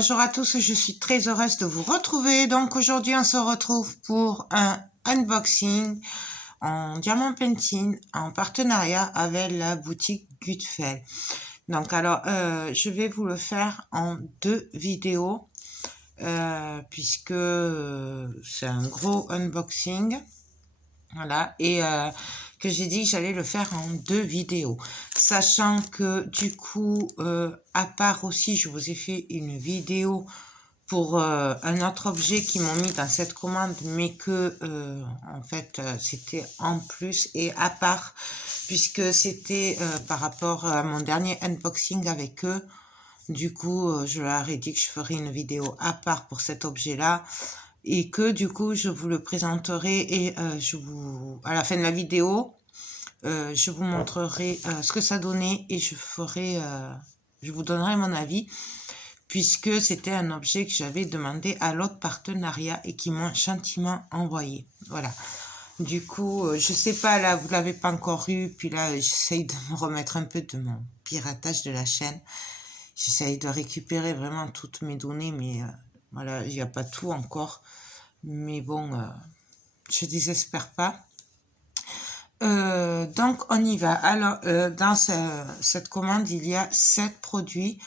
Bonjour à tous, je suis très heureuse de vous retrouver. Donc aujourd'hui on se retrouve pour un unboxing en diamant painting en partenariat avec la boutique Gutfeld. Donc alors je vais vous le faire en 2 vidéos puisque c'est un gros unboxing. Voilà, et que j'ai dit que j'allais le faire en 2 vidéos. Sachant que du coup, à part aussi, je vous ai fait une vidéo pour un autre objet qu'ils m'ont mis dans cette commande, mais que en fait c'était en plus et à part, puisque c'était par rapport à mon dernier unboxing avec eux. Du coup, je leur ai dit que je ferai une vidéo à part pour cet objet-là et que du coup, je vous le présenterai et à la fin de la vidéo, je vous montrerai ce que ça donnait et je vous donnerai mon avis puisque c'était un objet que j'avais demandé à l'autre partenariat et qui m'ont gentiment envoyé. Voilà. Du coup, je sais pas, là, vous l'avez pas encore eu, puis là, j'essaye de me remettre un peu de mon piratage de la chaîne. J'essaye de récupérer vraiment toutes mes données, mais voilà, il n'y a pas tout encore. Mais bon, je désespère pas. Donc, on y va. Alors, dans cette commande, il y a 7 produits.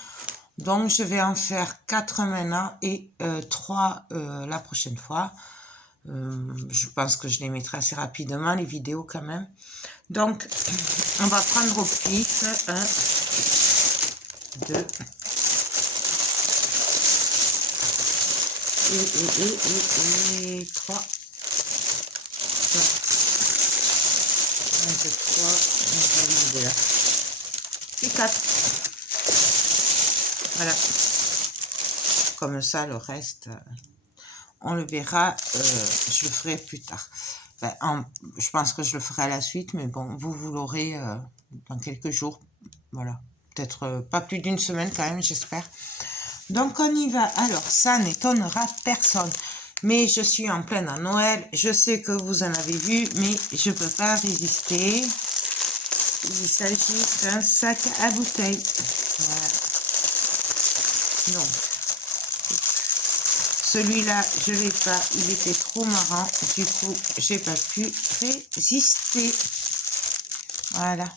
Donc, je vais en faire 4 maintenant et 3 la prochaine fois. Je pense que je les mettrai assez rapidement, les vidéos quand même. Donc, on va prendre au pif. 1, 2... et 3, 4, 1, 2, 3, on va vider là, et 4, voilà, comme ça le reste, on le verra, je le ferai plus tard, enfin, je pense que je le ferai à la suite, mais bon, vous l'aurez dans quelques jours, voilà, peut-être pas plus d'une semaine quand même, j'espère. Donc on y va. Alors ça n'étonnera personne, mais je suis en pleine à Noël. Je sais que vous en avez vu, mais je peux pas résister. Il s'agit d'un sac à bouteilles. Voilà. Donc celui-là, je l'ai pas. Il était trop marrant. Du coup, j'ai pas pu résister. Voilà.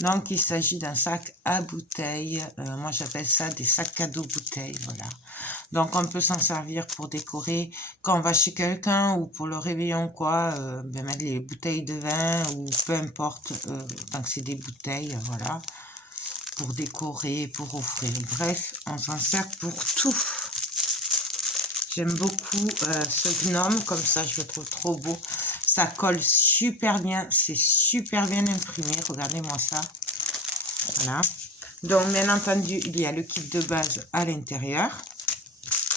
Donc, il s'agit d'un sac à bouteilles. Moi, j'appelle ça des sacs cadeaux bouteilles. Voilà. Donc, on peut s'en servir pour décorer quand on va chez quelqu'un ou pour le réveillon, quoi. Mettre les bouteilles de vin ou peu importe, tant que c'est des bouteilles, voilà. Pour décorer, pour offrir. Bref, on s'en sert pour tout. J'aime beaucoup ce gnome, comme ça, je le trouve trop beau. Ça colle super bien, c'est super bien imprimé, regardez-moi ça. Voilà. Donc, bien entendu, il y a le kit de base à l'intérieur.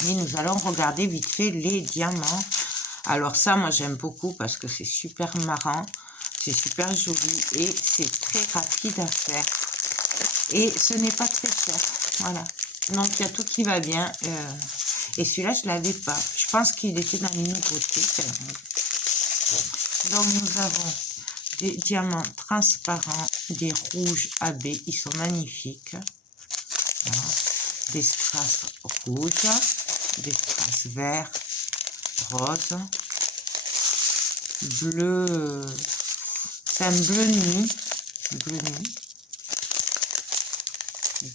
Et nous allons regarder vite fait les diamants. Alors ça, moi, j'aime beaucoup parce que c'est super marrant. C'est super joli et c'est très rapide à faire. Et ce n'est pas très cher. Voilà. Donc, il y a tout qui va bien. Et celui-là, je ne l'avais pas. Je pense qu'il était dans les nouveautés. Donc, nous avons des diamants transparents, des rouges AB. Ils sont magnifiques. Voilà. Des strass rouges, des strass verts, roses, bleu, c'est un bleu nuit,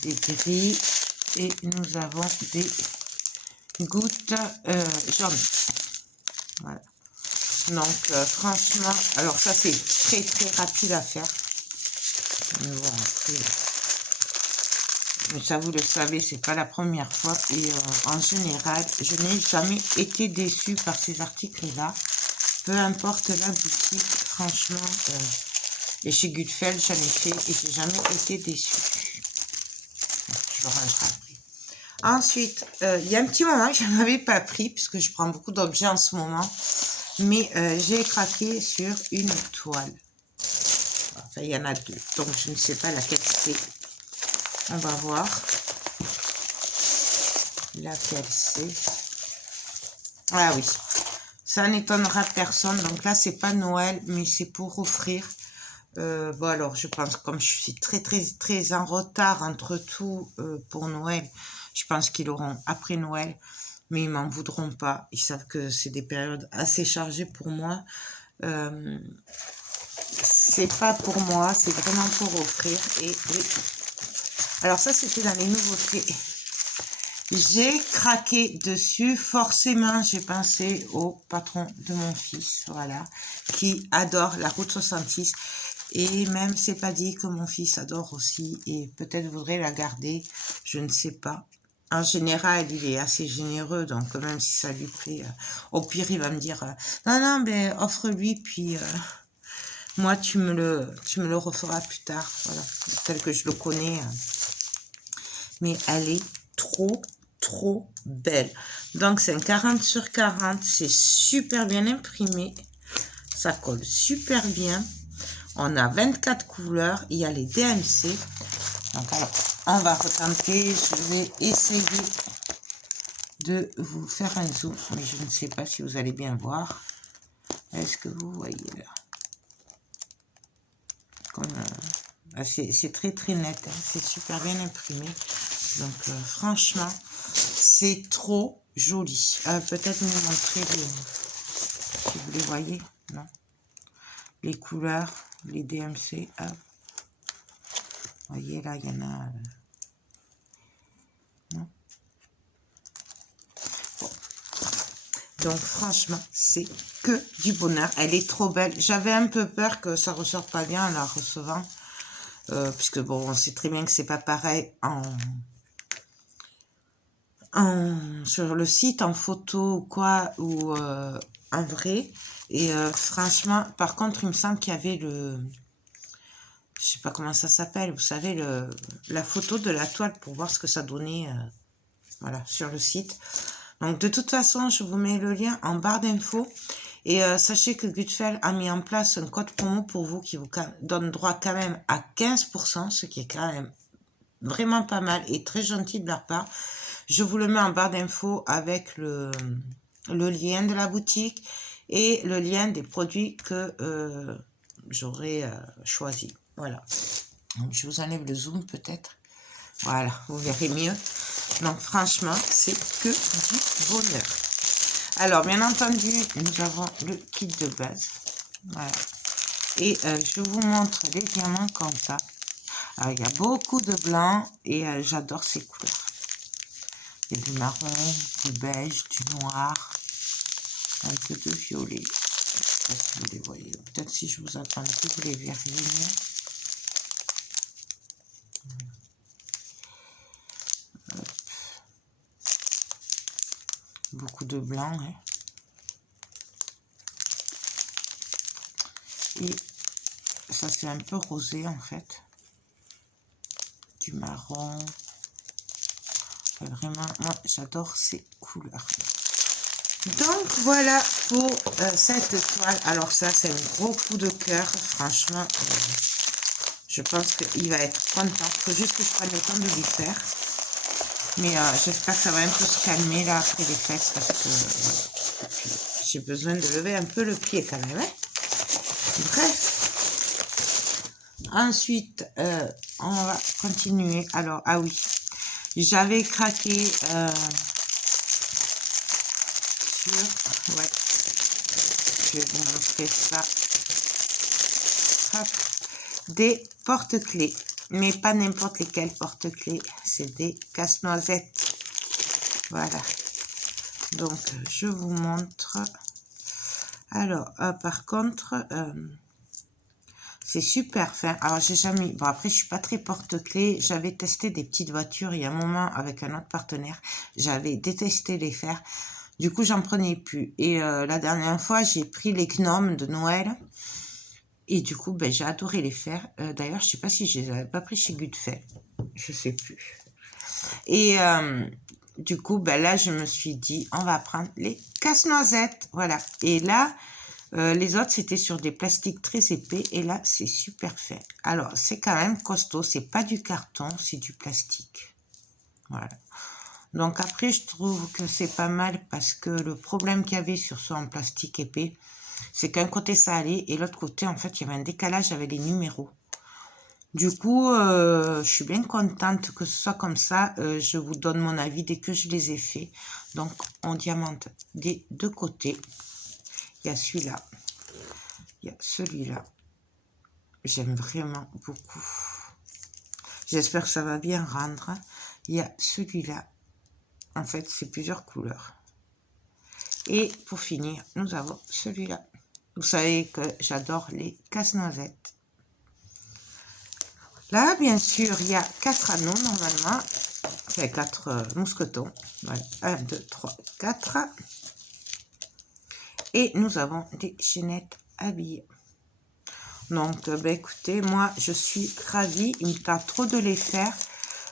des gris et nous avons des gouttes jaunes. Voilà. Donc franchement, alors ça c'est très très rapide à faire. Mais bon, après, mais ça vous le savez, c'est pas la première fois et en général, je n'ai jamais été déçue par ces articles-là. Peu importe la boutique, franchement, et chez Gutfeld, j'en ai fait et j'ai jamais été déçue. Je le rangerai après. Ensuite, il y a un petit moment que je n'en avais pas pris, puisque je prends beaucoup d'objets en ce moment, mais j'ai craqué sur une toile. Enfin, il y en a 2, donc je ne sais pas laquelle c'est. On va voir laquelle c'est. Ah oui, ça n'étonnera personne. Donc là, c'est pas Noël, mais c'est pour offrir. Bon alors, je pense comme je suis très très très en retard entre tout pour Noël, Je pense qu'ils l'auront après Noël, mais ils m'en voudront pas. Ils savent que c'est des périodes assez chargées pour moi. C'est pas pour moi, c'est vraiment pour offrir. Et alors ça, c'était dans les nouveautés. J'ai craqué dessus. Forcément, j'ai pensé au patron de mon fils, voilà, qui adore la route 66. Et même, c'est pas dit que mon fils adore aussi et peut-être voudrait la garder. Je ne sais pas. En général, il est assez généreux, donc même si ça lui plaît, au pire, il va me dire non, non, mais offre-lui, puis moi, tu me le referas plus tard, voilà, tel que je le connais. Mais elle est trop belle. Donc, c'est un 40 sur 40, c'est super bien imprimé, ça colle super bien. On a 24 couleurs, il y a les DMC. Donc, alors, on va retenter. Je vais essayer de vous faire un zoom, mais je ne sais pas si vous allez bien voir. Est-ce que vous voyez là? C'est très net, hein. C'est super bien imprimé. Donc, franchement, c'est trop joli. Peut-être vous montrer si vous les voyez. Non. Les couleurs, les DMC. Vous voyez là, il y en a. Non. Bon. Donc franchement, c'est que du bonheur. Elle est trop belle. J'avais un peu peur que ça ressorte pas bien en la recevant. Puisque bon, on sait très bien que c'est pas pareil sur le site, en photo ou quoi, ou en vrai. Et franchement, par contre, il me semble qu'il y avait je sais pas comment ça s'appelle, vous savez, la photo de la toile pour voir ce que ça donnait, voilà, sur le site. Donc, de toute façon, je vous mets le lien en barre d'infos. Et sachez que Gutfeld a mis en place un code promo pour vous qui vous donne droit quand même à 15%, ce qui est quand même vraiment pas mal et très gentil de leur part. Je vous le mets en barre d'infos avec le lien de la boutique et le lien des produits que j'aurais choisi. Voilà. Donc, je vous enlève le zoom peut-être. Voilà, vous verrez mieux. Donc, franchement, c'est que du bonheur. Alors, bien entendu, nous avons le kit de base. Voilà. Et je vous montre les diamants comme ça. Alors, il y a beaucoup de blanc et j'adore ces couleurs. Il y a du marron, du beige, du noir, un peu de violet. Je ne sais pas si vous les voyez. Peut-être si je vous attends un peu, vous les verriez mieux. Beaucoup de blanc. Hein. Et ça, c'est un peu rosé en fait. Du marron. Vraiment, moi, j'adore ces couleurs. Donc, voilà pour cette toile. Alors ça, c'est un gros coup de cœur. Franchement, je pense qu'il va être content. Il faut juste que je prenne le temps de lui faire. Mais j'espère que ça va un peu se calmer là après les fêtes. Parce que j'ai besoin de lever un peu le pied quand même. Hein. Bref. Ensuite, on va continuer. Alors, ah oui. J'avais craqué sur... Ouais. Je vais vous montrer ça. Hop. Des porte-clés. Mais pas n'importe lesquels porte-clés. C'est des casse-noisettes. Voilà. Donc, je vous montre. Alors, par contre... c'est super fin. Alors, j'ai jamais... Bon, après, je suis pas très porte-clés. J'avais testé des petites voitures il y a un moment avec un autre partenaire. J'avais détesté les faire. Du coup, j'en prenais plus. Et la dernière fois, j'ai pris les Gnomes de Noël. Et du coup, ben, j'ai adoré les faire. D'ailleurs, je sais pas si je les avais pas pris chez Gutfeld. Je sais plus. Et du coup, ben, là, je me suis dit, on va prendre les casse-noisettes. Voilà. Et là... les autres, c'était sur des plastiques très épais. Et là, c'est super fait. Alors, c'est quand même costaud. C'est pas du carton, c'est du plastique. Voilà. Donc, après, je trouve que c'est pas mal parce que le problème qu'il y avait sur ce en plastique épais, c'est qu'un côté, ça allait. Et l'autre côté, en fait, il y avait un décalage avec les numéros. Du coup, je suis bien contente que ce soit comme ça. Je vous donne mon avis dès que je les ai faits. Donc, on diamante des deux côtés. Il y a celui-là. Il y a celui-là. J'aime vraiment beaucoup. J'espère que ça va bien rendre. Il y a celui-là. En fait, c'est plusieurs couleurs. Et pour finir, nous avons celui-là. Vous savez que j'adore les casse-noisettes. Là, bien sûr, il y a 4 anneaux normalement. Enfin, 4 mousquetons. Voilà. 1, 2, 3, 4. Et nous avons des chaînettes habillées. Donc, ben, écoutez, moi, je suis ravie. Il me tarde trop de les faire.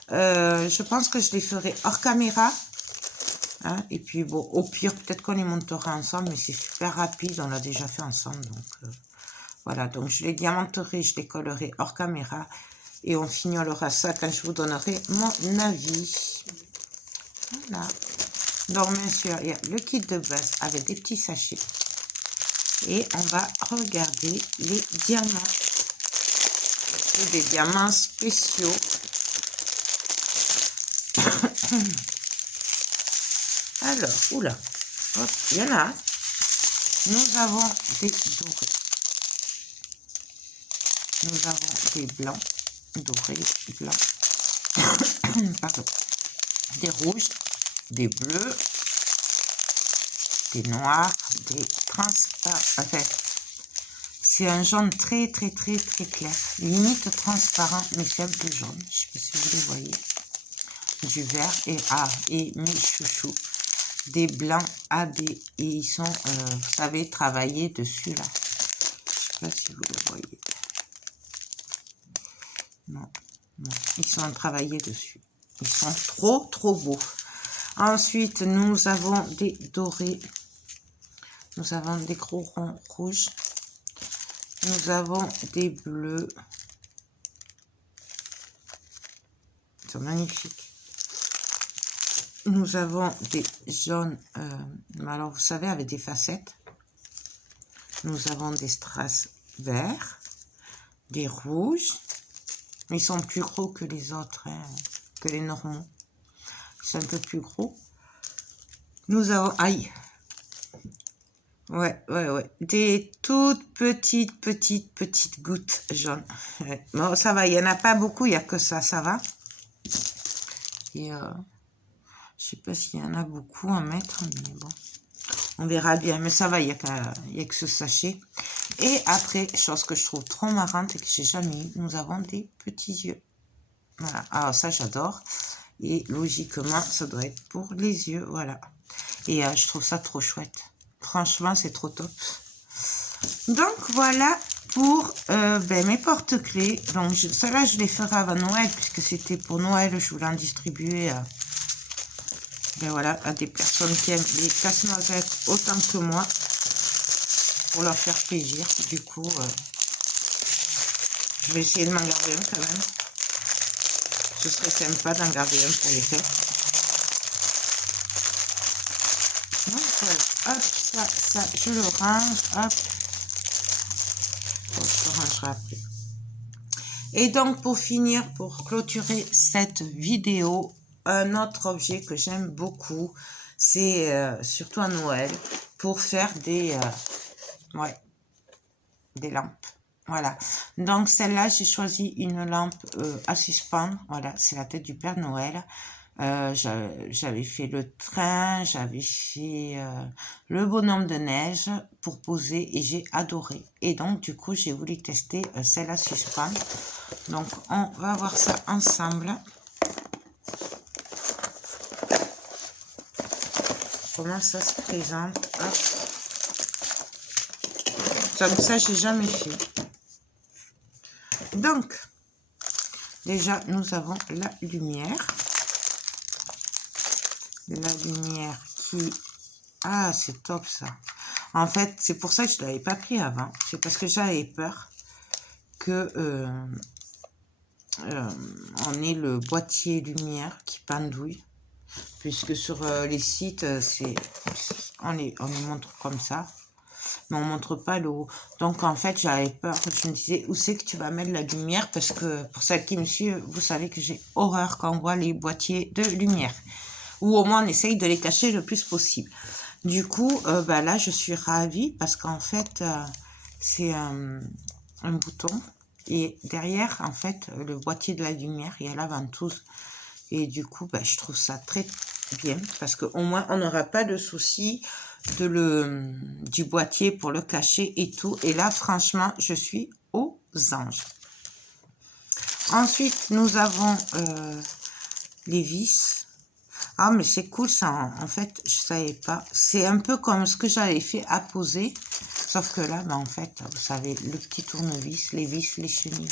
Je pense que je les ferai hors caméra. Hein, et puis, bon, au pire, peut-être qu'on les montera ensemble, mais c'est super rapide. On l'a déjà fait ensemble. Donc, voilà. Donc, je les diamanterai, je les collerai hors caméra. Et on fignolera ça quand je vous donnerai mon avis. Voilà. Donc, bien sûr, il y a le kit de base avec des petits sachets. Et on va regarder les diamants. C'est des diamants spéciaux. Alors, oula, hop, il y en a. Nous avons des dorés. Nous avons des blancs, dorés, blancs. Pardon. Des rouges, des bleus, des noirs, des transparents. Enfin, c'est un jaune très clair, limite transparent, mais c'est un peu jaune. Je sais pas si vous les voyez. Du vert et mes chouchous, des blancs AB et ils sont, vous savez, travaillés dessus là. Je sais pas si vous les voyez. Non, non, ils sont travaillés dessus. Ils sont trop beaux. Ensuite, nous avons des dorés. Nous avons des gros ronds rouges. Nous avons des bleus. Ils sont magnifiques. Nous avons des jaunes, alors vous savez, avec des facettes. Nous avons des strass verts, des rouges. Ils sont plus gros que les autres, hein, que les normaux. C'est un peu plus gros. Nous avons, aïe, ouais, des toutes petites gouttes jaunes. Ouais. Bon, ça va, il n'y en a pas beaucoup, il n'y a que ça va. Et je sais pas s'il y en a beaucoup à mettre, mais bon, on verra bien. Mais ça va, il y a que ce sachet. Et après, chose que je trouve trop marrante et que j'ai jamais eu, nous avons des petits yeux. Voilà, alors ça j'adore. Et logiquement, ça doit être pour les yeux, voilà. Et je trouve ça trop chouette. Franchement, c'est trop top. Donc voilà pour mes porte-clés. Donc celle-là, je les ferai avant Noël, puisque c'était pour Noël. Je voulais en distribuer voilà, à des personnes qui aiment les casse-noisettes autant que moi, pour leur faire plaisir. Du coup, je vais essayer de m'en garder un quand même. Ce serait sympa d'en garder un pour les fêtes. Donc voilà, hop, ça, je le range, hop. Bon, je le rangerai après. Et donc pour finir, pour clôturer cette vidéo, un autre objet que j'aime beaucoup, c'est surtout à Noël, pour faire des lampes. Voilà, donc celle-là, j'ai choisi une lampe à suspendre. Voilà, c'est la tête du Père Noël. J'avais fait le train, j'avais fait le bonhomme de neige pour poser et j'ai adoré. Et donc, du coup, j'ai voulu tester celle à suspendre. Donc, on va voir ça ensemble. Comment ça se présente. Hop. Comme ça, j'ai jamais fait. Donc, déjà, nous avons la lumière. La lumière qui... Ah, c'est top ça. En fait, c'est pour ça que je ne l'avais pas pris avant. C'est parce que j'avais peur que on ait le boîtier lumière qui pendouille. Puisque sur les sites, on les montre comme ça. mais on montre pas le haut. Donc en fait j'avais peur, je me disais où c'est que tu vas mettre la lumière, parce que pour celles qui me suivent, vous savez que j'ai horreur quand on voit les boîtiers de lumière, ou au moins on essaye de les cacher le plus possible. Du coup bah là je suis ravie parce qu'en fait c'est un bouton, et derrière en fait le boîtier de la lumière, il y a la ventouse, et du coup bah, je trouve ça très bien parce qu'au moins on n'aura pas de souci du boîtier pour le cacher et tout. Et là franchement je suis aux anges. Ensuite nous avons les vis. Ah mais c'est cool ça, en fait je savais pas, c'est un peu comme ce que j'avais fait à poser, sauf que là bah, en fait vous savez le petit tournevis, les vis, les chenilles,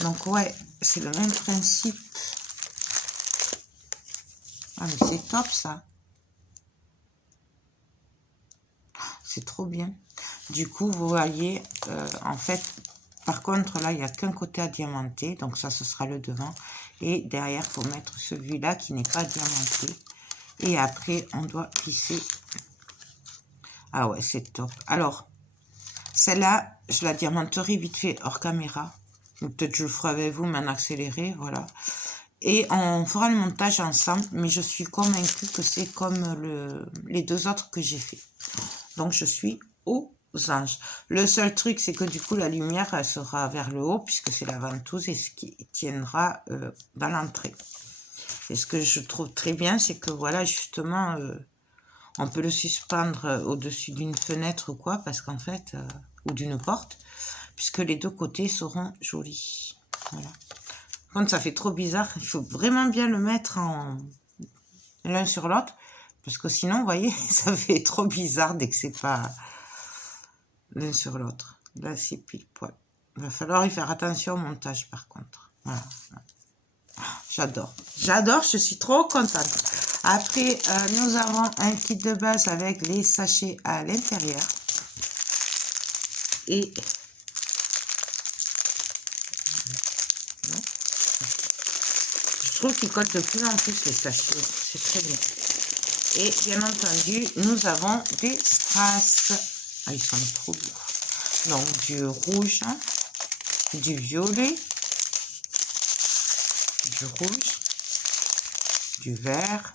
donc ouais c'est le même principe. Ah mais c'est top ça, c'est trop bien. Du coup vous voyez en fait, par contre là il n'y a qu'un côté à diamanter, donc ça ce sera le devant, et derrière faut mettre celui-là qui n'est pas diamanté, et après on doit pisser. Ah ouais c'est top. Alors celle-là je la diamanterai vite fait hors caméra, peut-être je le ferai avec vous mais en accéléré, voilà, et on fera le montage ensemble, mais je suis convaincue que c'est comme les deux autres que j'ai fait. Donc je suis aux anges. Le seul truc c'est que du coup la lumière elle sera vers le haut puisque c'est la ventouse, et ce qui tiendra dans l'entrée. Et ce que je trouve très bien c'est que voilà justement on peut le suspendre au-dessus d'une fenêtre ou quoi, parce qu'en fait ou d'une porte, puisque les deux côtés seront jolis. Voilà. Quand ça fait trop bizarre, il faut vraiment bien le mettre en l'un sur l'autre, parce que sinon vous voyez ça fait trop bizarre dès que c'est pas l'un sur l'autre. Là c'est pile poil, il va falloir y faire attention au montage par contre. Voilà. J'adore, je suis trop contente. Après nous avons un kit de base avec les sachets à l'intérieur, et je trouve qu'ils collent de plus en plus les sachets, c'est très bien. Et bien entendu nous avons des strass. Ah, ils sont trop beaux. Donc du rouge, du violet, du rouge, du vert,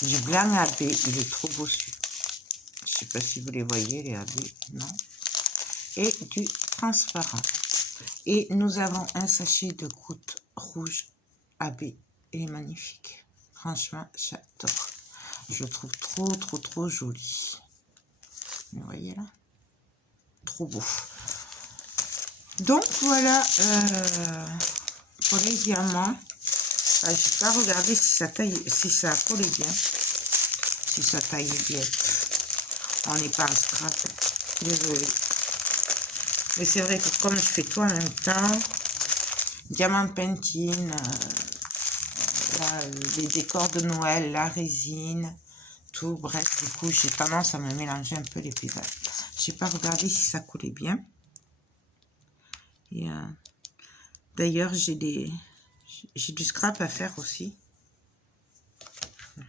du blanc AB. Il est trop beau celui-là. Je sais pas si vous les voyez les AB, non. Et du transparent. Et nous avons un sachet de gouttes rouge AB. Il est magnifique. Franchement, j'adore. Je le trouve trop joli. Vous voyez là, trop beau. Donc voilà pour les diamants. Je n'ai pas regardé si ça taille, si ça collait bien, si ça taillait bien. On n'est pas en scrap, désolé. Mais c'est vrai que comme je fais tout en même temps, diamant pentine, les décors de Noël, la résine, tout, bref, du coup j'ai tendance à me mélanger un peu les pédales. Je n'ai pas regardé si ça collait bien. D'ailleurs j'ai du scrap à faire aussi.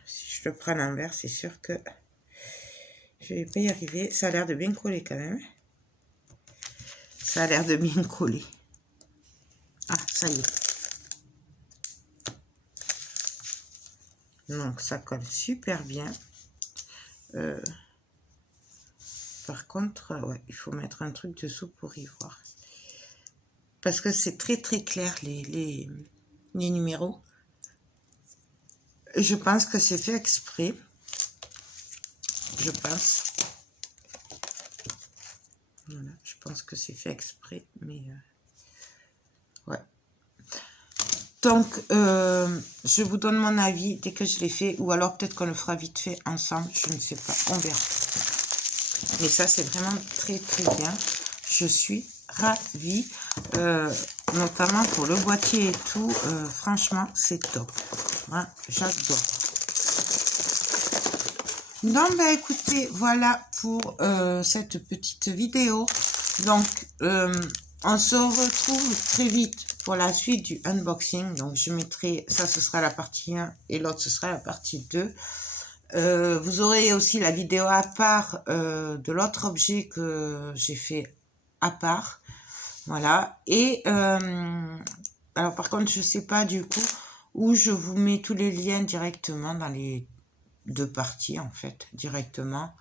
Si je le prends à l'envers, c'est sûr que je vais pas y arriver. Ça a l'air de bien coller quand même. Ça a l'air de bien coller. Ah, ça y est. Donc ça colle super bien. Par contre, ouais, il faut mettre un truc dessous pour y voir. Parce que c'est très clair les numéros. Je pense que c'est fait exprès. Je pense. Voilà, je pense que c'est fait exprès, mais ouais. Donc, je vous donne mon avis dès que je l'ai fait, ou alors peut-être qu'on le fera vite fait ensemble, je ne sais pas, on verra. Mais ça, c'est vraiment très bien. Je suis ravie, notamment pour le boîtier et tout. Franchement, c'est top. Hein, j'adore. Donc, bah, écoutez, voilà pour cette petite vidéo. Donc, on se retrouve très vite pour la suite du unboxing. Donc, je mettrai, ça, ce sera la partie 1 et l'autre, ce sera la partie 2. Vous aurez aussi la vidéo à part de l'autre objet que j'ai fait à part. Voilà. Et alors par contre, je sais pas du coup où je vous mets tous les liens directement dans les deux parties en fait, directement.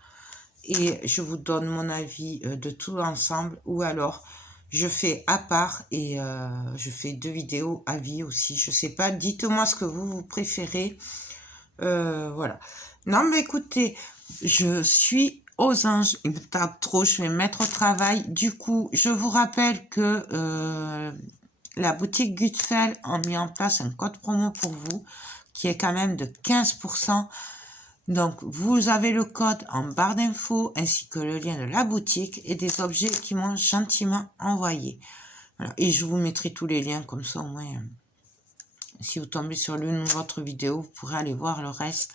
Et je vous donne mon avis de tout ensemble, ou alors je fais à part et je fais 2 vidéos avis aussi. Je sais pas, dites-moi ce que vous préférez. Voilà. Non mais écoutez, je suis aux anges, il me tape trop, je vais me mettre au travail. Du coup, je vous rappelle que la boutique Gutfeld a mis en place un code promo pour vous qui est quand même de 15%. Donc, vous avez le code en barre d'infos ainsi que le lien de la boutique et des objets qui m'ont gentiment envoyé. Voilà. Et je vous mettrai tous les liens comme ça au moins. Si vous tombez sur l'une ou l'autre vidéo, vous pourrez aller voir le reste.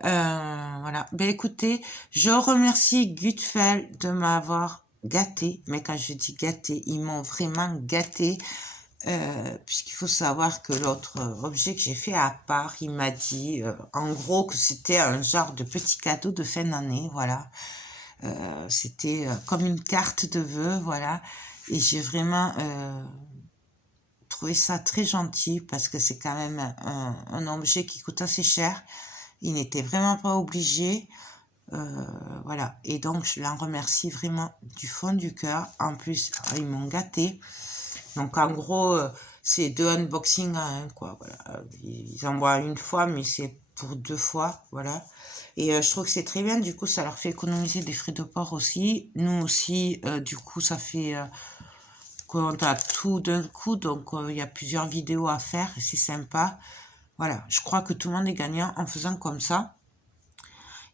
Voilà. Ben écoutez, je remercie Gutfeld de m'avoir gâté. Mais quand je dis gâté, ils m'ont vraiment gâté. Puisqu'il faut savoir que l'autre objet que j'ai fait à part, il m'a dit en gros que c'était un genre de petit cadeau de fin d'année, voilà. C'était comme une carte de vœux, voilà. Et j'ai vraiment trouvé ça très gentil parce que c'est quand même un objet qui coûte assez cher. Il n'était vraiment pas obligé. Voilà. Et donc, je l'en remercie vraiment du fond du cœur. En plus, ils m'ont gâté. Donc, en gros, c'est 2 unboxings à 1, quoi. Voilà. Ils envoient une fois, mais c'est pour 2 fois, voilà. Et je trouve que c'est très bien. Du coup, ça leur fait économiser des frais de port aussi. Nous aussi, du coup, ça fait qu'on a tout d'un coup. Donc, il y a plusieurs vidéos à faire et c'est sympa. Voilà. Je crois que tout le monde est gagnant en faisant comme ça.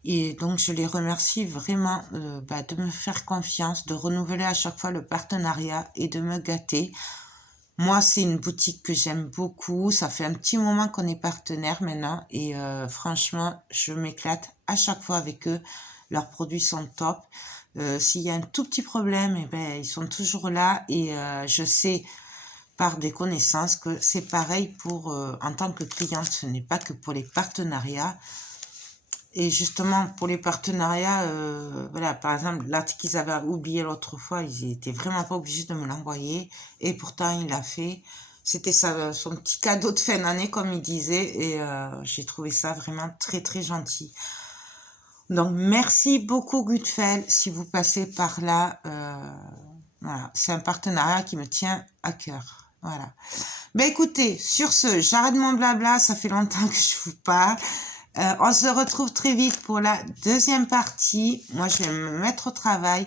Et donc, je les remercie vraiment de me faire confiance, de renouveler à chaque fois le partenariat et de me gâter. Moi, c'est une boutique que j'aime beaucoup. Ça fait un petit moment qu'on est partenaire maintenant. Et franchement, je m'éclate à chaque fois avec eux. Leurs produits sont top. S'il y a un tout petit problème, eh ben, ils sont toujours là. Et je sais par des connaissances que c'est pareil pour en tant que cliente. Ce n'est pas que pour les partenariats. Et justement, pour les partenariats, voilà, par exemple, l'article qu'ils avaient oublié l'autre fois, ils étaient vraiment pas obligés de me l'envoyer. Et pourtant, il l'a fait. C'était son petit cadeau de fin d'année, comme il disait. Et j'ai trouvé ça vraiment très, très gentil. Donc, merci beaucoup, Gutfeld, si vous passez par là. Voilà, c'est un partenariat qui me tient à cœur. Voilà. Ben écoutez, sur ce, j'arrête mon blabla. Ça fait longtemps que je vous parle. On se retrouve très vite pour la deuxième partie. Moi, je vais me mettre au travail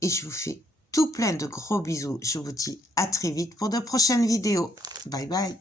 et je vous fais tout plein de gros bisous. Je vous dis à très vite pour de prochaines vidéos. Bye bye.